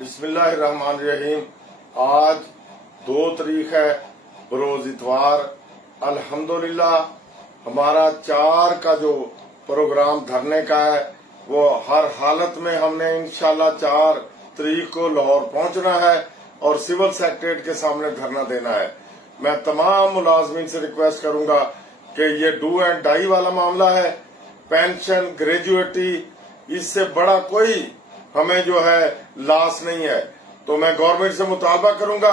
बिस्मिल्लाहिर्रहमानिर्रहीम। आज 2 तारीख है, बरोज इतवार। अल्हम्दुलिल्लाह हमारा 4 का जो प्रोग्राम धरने का है वो हर हालत में हमने इंशाल्लाह 4 तारीख को लाहौर पहुंचना है और सिविल सेक्रेटरीट के सामने धरना देना है। मैं तमाम मुलाजमीन से रिक्वेस्ट करूंगा कि ये डू एंड डाई वाला मामला है। पेंशन, ग्रेजुएटी, इससे बड़ा कोई हमें जो है लॉस नहीं है। तो मैं गवर्नमेंट से मुतालबा करूंगा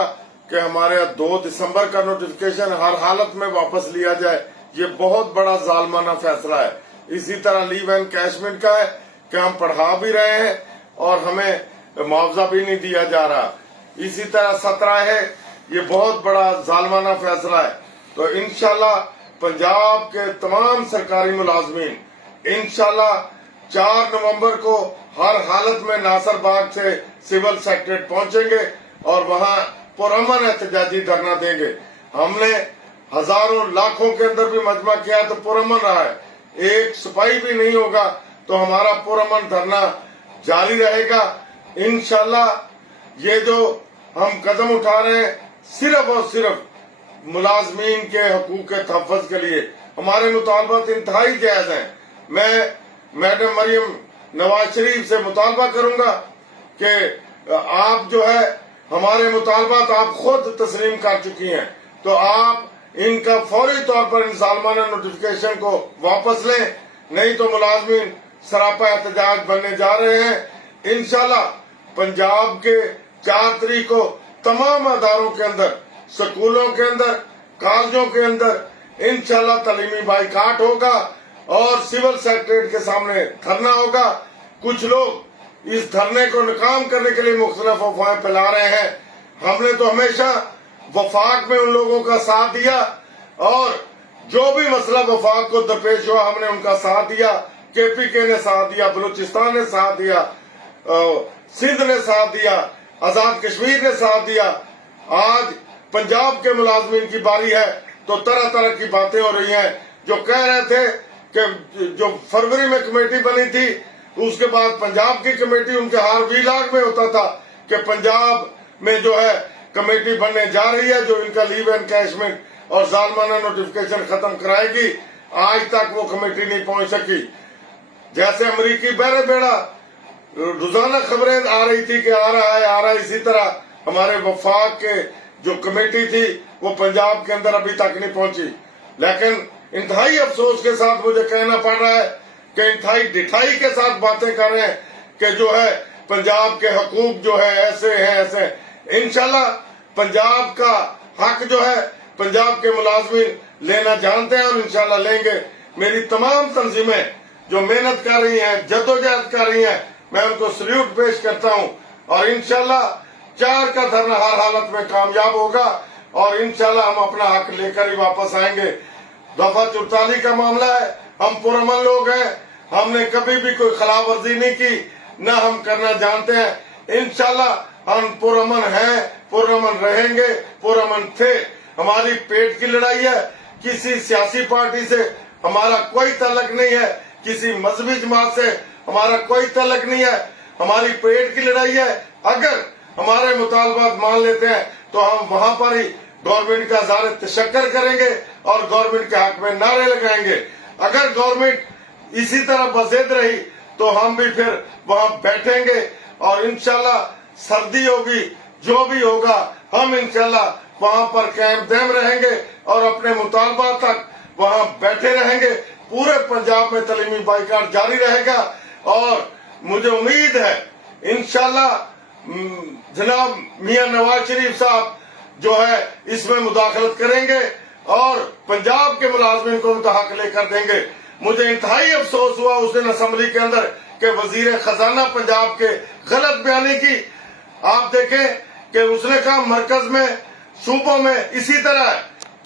कि हमारे 2 दिसंबर का नोटिफिकेशन हर हालत में वापस लिया जाए। ये बहुत बड़ा जालमाना फैसला है। इसी तरह लीव एंड कैशमेंट का है कि हम पढ़ा भी रहे हैं और हमें मुआवजा भी नहीं दिया जा रहा। इसी तरह 17 है, ये बहुत बड़ा जालमाना फैसला है। तो इंशाल्लाह पंजाब के तमाम सरकारी मुलाजमीन इंशाल्लाह 4 नवंबर को हर हालत में नासिर बाग से सिविल सेक्रेटरीट पहुंचेंगे और वहां पुरअमन एहतजाजी धरना देंगे। हमने हजारों लाखों के अंदर भी मजमा किया तो पुरअमन रहा है। एक सिपाही भी नहीं होगा तो हमारा पुरअमन धरना जारी रहेगा। इंशाल्लाह ये जो हम कदम उठा रहे हैं सिर्फ और सिर्फ मुलाजमीन के हकूक के तहफ़्फ़ुज़ के लिए। हमारे मुतालबात इंतहाई जायज हैं। मैं मैडम मरियम नवाज शरीफ से मुतालबा करूंगा कि आप जो है हमारे मुतालबात आप खुद तस्लीम कर चुकी हैं, तो आप इनका फौरी तौर पर इन जालमाना नोटिफिकेशन को वापस लें, नहीं तो मुलाजमीन सरापा एहतजाज बनने जा रहे हैं। इंशाल्लाह पंजाब के 4 तारीख को तमाम अदारों के अंदर, स्कूलों के अंदर, कॉलेजों के अंदर इंशाल्लाह तालीमी बाइकाट होगा और सिविल सेक्रेटरीट के सामने धरना होगा। कुछ लोग इस धरने को नाकाम करने के लिए मुख्तलिफ अफवाहें फैला रहे हैं। हमने तो हमेशा वफाक में उन लोगों का साथ दिया और जो भी मसला वफाक को दरपेश हुआ हमने उनका साथ दिया। KPK ने साथ दिया, बलूचिस्तान ने साथ दिया, सिंध ने साथ दिया, आजाद कश्मीर ने साथ दिया। आज पंजाब के मुलाजमीन की बारी है तो तरह तरह की बातें हो रही हैं। जो कह रहे थे कि जो फरवरी में कमेटी बनी थी उसके बाद पंजाब की कमेटी उनके हार वीलाग में होता था कि पंजाब में जो है कमेटी बनने जा रही है जो इनका लीव एंड कैशमेंट और जालमाना नोटिफिकेशन खत्म कराएगी। आज तक वो कमेटी नहीं पहुंच सकी। जैसे अमरीकी बहरे बेड़ा रोजाना खबरें आ रही थी कि आ रहा है, इसी तरह हमारे वफाक के जो कमेटी थी वो पंजाब के अंदर अभी तक नहीं पहुंची। लेकिन इंतहाई अफसोस के साथ मुझे कहना पड़ रहा है कि इंतहाई डिठाई के साथ बातें कर रहे हैं कि जो है पंजाब के हकूक जो है ऐसे हैं ऐसे। इंशाल्लाह पंजाब का हक जो है पंजाब के मुलाजमीन लेना जानते हैं और इंशाल्लाह लेंगे। मेरी तमाम तंजीमें जो मेहनत कर रही हैं, जद्दोजहद कर रही हैं, मैं उनको सल्यूट पेश करता हूं और इंशाल्लाह 4 का धरना हर हालत में कामयाब होगा और इंशाल्लाह हम अपना हक लेकर ही वापस आएंगे। दफा 44 का मामला है, हम पुरअमन लोग हैं, हमने कभी भी कोई खिलाफ वर्जी नहीं की, न हम करना जानते हैं। इंशाल्लाह हम पुरअमन हैं, पुरअमन रहेंगे, पुरअमन थे। हमारी पेट की लड़ाई है, किसी सियासी पार्टी से हमारा कोई तल्लक नहीं है, किसी मजहबी जमात से हमारा कोई तल्लक नहीं है। हमारी पेट की लड़ाई है। अगर हमारे मुतालबात मान लेते हैं तो हम वहां पर ही गवर्नमेंट का ज़ाहिर तशक्कर करेंगे और गवर्नमेंट के हक में नारे लगाएंगे। अगर गवर्नमेंट इसी तरह बज़िद रही तो हम भी फिर वहां बैठेंगे और इंशाल्लाह सर्दी होगी, जो भी होगा हम इंशाल्लाह वहां पर कायम दायम रहेंगे और अपने मुतालबात तक वहां बैठे रहेंगे। पूरे पंजाब में तालीमी बाइकाट जारी रहेगा और मुझे उम्मीद है इंशाल्लाह जनाब मियां नवाज शरीफ साहब जो है इसमें मुदाखलत करेंगे और पंजाब के मुलाजमीन को उनका हक लेकर देंगे। मुझे इंतहाई अफसोस हुआ उस दिन असेंबली के अंदर कि वजीर खजाना पंजाब के गलत बयानी की। आप देखें कि उसने कहा मरकज में, सूबों में इसी तरह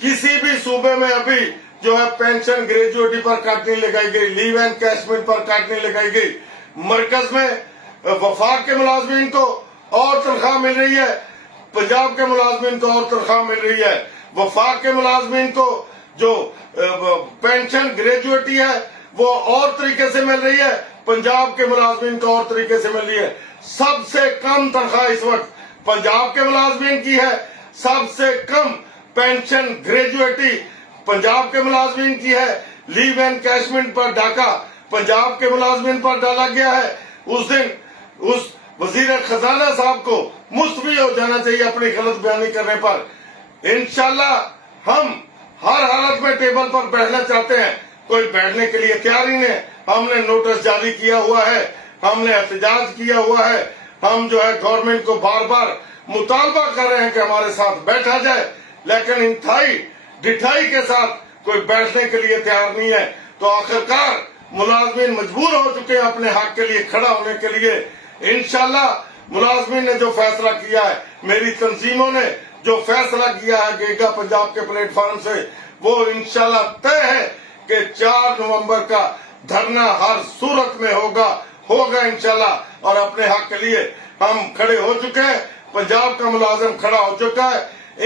किसी भी सूबे में अभी जो है पेंशन, ग्रेजुएटी पर काट नहीं लगाई गई, लीव एंड कैशमेंट पर काट नहीं लगाई गई। मरकज में वफाक के मुलाजमीन को और तनख्वाह मिल रही है, पंजाब के मुलाजमीन को और तनख्वाह मिल रही है। वफाक के मुलाजमीन को जो पेंशन, ग्रेजुएटी है वो और तरीके से मिल रही है, पंजाब के मुलाजमीन को और तरीके से मिल रही है। سب سے کم تنخواہ اس وقت پنجاب کے ملازمین کی ہے، سب سے کم پینشن گریجویٹی پنجاب کے ملازمین کی ہے، لیو اینڈ کیشمنٹ پر ڈاکہ پنجاب کے ملازمین پر ڈالا گیا ہے۔ اس دن اس وزیر خزانہ صاحب کو مستعفی ہو جانا چاہیے اپنی غلط بیانی کرنے پر۔ انشاءاللہ ہم ہر حالت میں ٹیبل پر بیٹھنا چاہتے ہیں، کوئی بیٹھنے کے لیے تیار ہی نہیں۔ ہم نے نوٹس جاری کیا ہوا ہے، ہم نے احتجاج کیا ہوا ہے، ہم جو ہے گورنمنٹ کو بار بار مطالبہ کر رہے ہیں کہ ہمارے ساتھ بیٹھا جائے، لیکن انتہائی ڈٹھائی کے ساتھ کوئی بیٹھنے کے لیے تیار نہیں ہے۔ تو آخرکار ملازمین مجبور ہو چکے ہیں اپنے حق کے لیے کھڑا ہونے کے لیے۔ انشاءاللہ ملازمین نے جو فیصلہ کیا ہے، میری تنظیموں نے جو فیصلہ کیا ہے گیگا پنجاب کے پلیٹ فارم سے، وہ انشاءاللہ طے ہے کہ 4 نومبر کا دھرنا ہر صورت میں ہوگا انشاءاللہ، اور اپنے حق کے لیے ہم کھڑے ہو چکے ہیں۔ پنجاب کا ملازم کھڑا ہو چکا ہے۔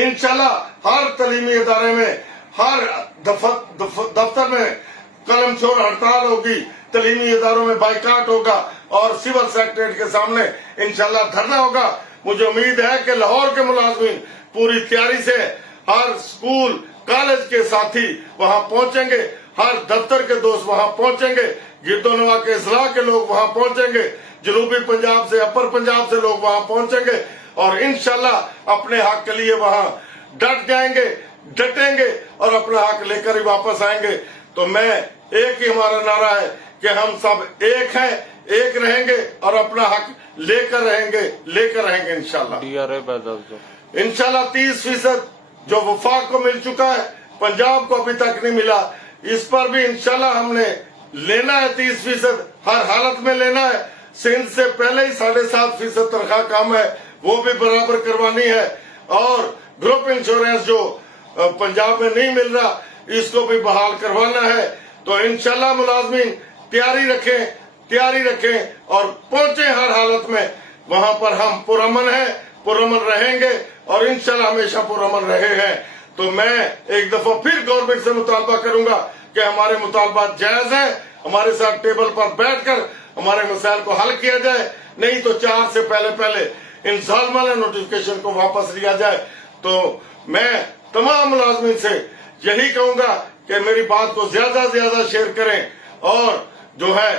انشاءاللہ ہر تعلیمی ادارے میں، ہر دفتر میں قلم چھوڑ ہڑتال ہوگی، تعلیمی اداروں میں بائیکاٹ ہوگا، اور سول سیکریٹریٹ کے سامنے انشاءاللہ دھرنا ہوگا۔ مجھے امید ہے کہ لاہور کے ملازمین پوری تیاری سے، ہر اسکول کالج کے ساتھی وہاں پہنچیں گے، ہر دفتر کے دوست وہاں پہنچیں گے، گرد و نواح کے اضلاع کے لوگ وہاں پہنچیں گے، جنوبی پنجاب سے، اپر پنجاب سے لوگ وہاں پہنچیں گے، اور انشاءاللہ اپنے حق کے لیے وہاں ڈٹ جائیں گے، ڈٹیں گے، اور اپنا حق لے کر ہی واپس آئیں گے۔ تو میں ایک ہی ہمارا نعرہ ہے کہ ہم سب ایک ہیں، ایک رہیں گے، اور اپنا حق لے کر رہیں گے انشاءاللہ۔ انشاءاللہ 30% جو وفاق کو مل چکا ہے، پنجاب کو ابھی تک نہیں ملا، اس پر بھی انشاءاللہ ہم نے لینا ہے 30%، ہر حالت میں لینا ہے۔ سندھ سے پہلے ہی 7.5% تنخواہ کم ہے، وہ بھی برابر کروانی ہے، اور گروپ انشورنس جو پنجاب میں نہیں مل رہا، اس کو بھی بحال کروانا ہے۔ تو انشاءاللہ ملازمین تیاری رکھیں اور پہنچیں ہر حالت میں۔ وہاں پر ہم پرامن ہیں، پرامن رہیں گے، اور انشاءاللہ ہمیشہ پرامن رہے ہیں۔ تو میں ایک دفعہ پھر گورنمنٹ سے مطالبہ کروں گا کہ ہمارے مطالبات جائز ہیں، ہمارے ساتھ ٹیبل پر بیٹھ کر ہمارے مسائل کو حل کیا جائے، نہیں تو 4 سے پہلے ان ظالمانہ نوٹیفکیشن کو واپس لیا جائے۔ تو میں تمام ملازمین سے یہی کہوں گا کہ میری بات کو زیادہ سے زیادہ شیئر کریں، اور جو ہے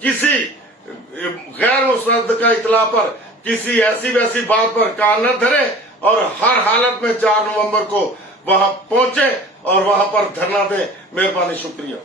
کسی غیر مصدقہ اطلاع پر، کسی ایسی ویسی بات پر کان نہ دھریں، اور ہر حالت میں 4 نومبر کو وہاں پہنچیں اور وہاں پر دھرنا دیں۔ مہربانی، شکریہ۔